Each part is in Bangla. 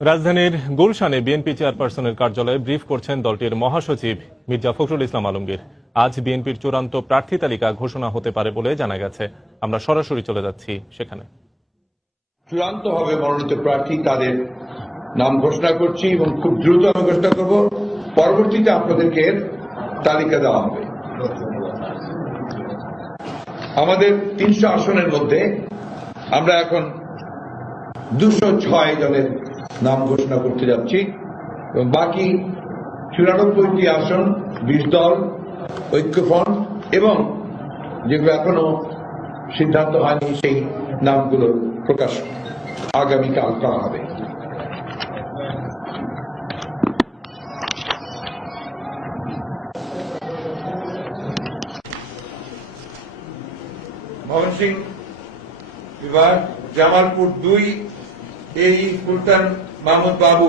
রাজধানীর গুলশানে বিএনপি চেয়ারপারসনের কার্যালয়ে ব্রিফ করছেন দলটির মহাসচিব মির্জা ফখরুল ইসলাম আলমগীর। আজ বিএনপির চূড়ান্ত প্রার্থী তালিকা ঘোষণা হতে পারে বলে জানা গেছে। আমরা সরাসরি চলে যাচ্ছি সেখানে। চূড়ান্ত হবে মনোনীত প্রার্থী, তাদের নাম ঘোষণা করছি এবং খুব দ্রুত আমি ঘোষণা করব। পরবর্তীতে আপনাদেরকে তালিকা দেওয়া হবে। আমাদের 300 আসনের মধ্যে আমরা এখন 206 জনের নাম ঘোষণা করতে যাচ্ছি এবং বাকি 94টি আসন 20 দল, ঐক্যফ্রন্ট এবং যেগুলো এখনো সিদ্ধান্ত হয়নি সেই নামগুলো প্রকাশ আগামীকাল করা হবে। ময়মনসিংহ বিভাগ জামালপুর 2 এই সুলতান মাহমুদ বাবু,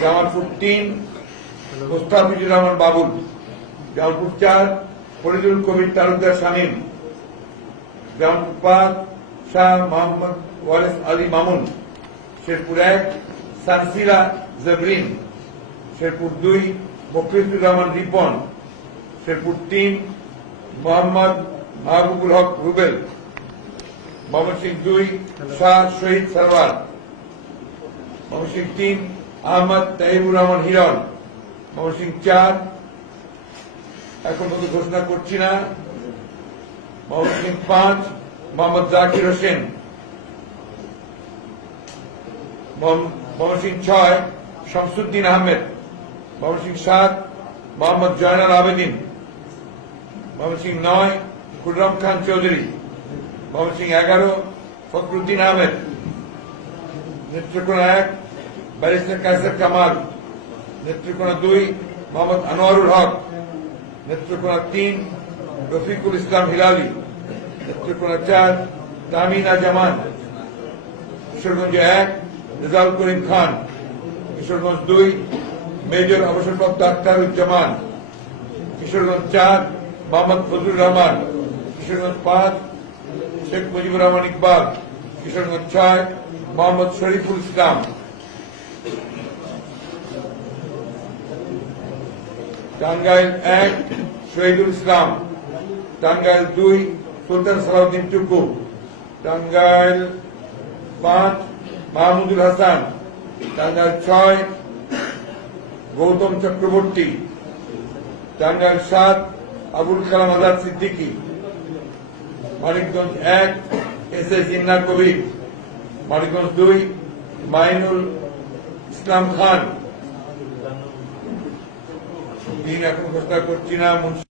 জামালপুর 3 মুস্তাফিজুর রহমান বাবুল, জামালপুর 4 ফরিদুল কবির তালুকদার শামীম, জামালপুর 5 শাহ মোহাম্মদ ওয়ারিস আলী মামুন, শেরপুর 1 সানসিরা জবরিন, শেরপুর 2 মফিজুর রহমান রিপন, শেরপুর 3 মোহাম্মদ মাহবুবুল হক রুবেল, ময়মনসিংহ 2 শাহ শহীদ সরওয়ার, ময়মনসিংহ 3 আহমদ তাইবুর রহমান হিরণ, ময়মনসিংহ 4 এখন পর্যন্ত ঘোষণা করছি না, ময়মনসিংহ 5 মোহাম্মদ জাকির হোসেন, ময়মনসিংহ 6 শামসুদ্দিন আহমেদ, ময়মনসিংহ 7 মোহাম্মদ জয়নাল আবেদিন, ময়মনসিংহ 9 খুররম খান চৌধুরী, ময়মনসিংহ 11 ফখরুদ্দিন আহমেদ, নেত্রকোনা 1 ব্যারিস্টার কায়সার কামাল, নেত্রকোনা 2 মোহাম্মদ আনোয়ারুল হক, নেত্রকোনা 3 রফিকুল ইসলাম হিলালি, নেত্রকোনা 4 তামিনা জামান, কিশোরগঞ্জ 1 রেজাউল করিম খান, কিশোরগঞ্জ 2 মেজর অবসরপ্রাপ্ত আখতারুজ্জামান, কিশোরগঞ্জ 4 মোহাম্মদ ফজলুর রহমান, কিশোরগঞ্জ 5 শেখ মুজিবুর রহমান ইকবাল, কিশোরগঞ্জ 6 মোহাম্মদ শরীফুল ইসলাম, টাঙ্গাইল 1 শহীদুল ইসলাম, টাঙ্গাইল 2 সুলতান সালাউদ্দিন টুকু, টাঙ্গাইল 5 মাহমুদুল হাসান, টাঙ্গাইল 6 গৌতম চক্রবর্তী, টাঙ্গাইল 7 আবুল কালাম আজাদ সিদ্দিকী, মানিকগঞ্জ 1 এস এ জিন্না কবির, মানিকগঞ্জ 2 মাইনুল ইসলাম খান, 3 এখন ঘোষণা করছি না।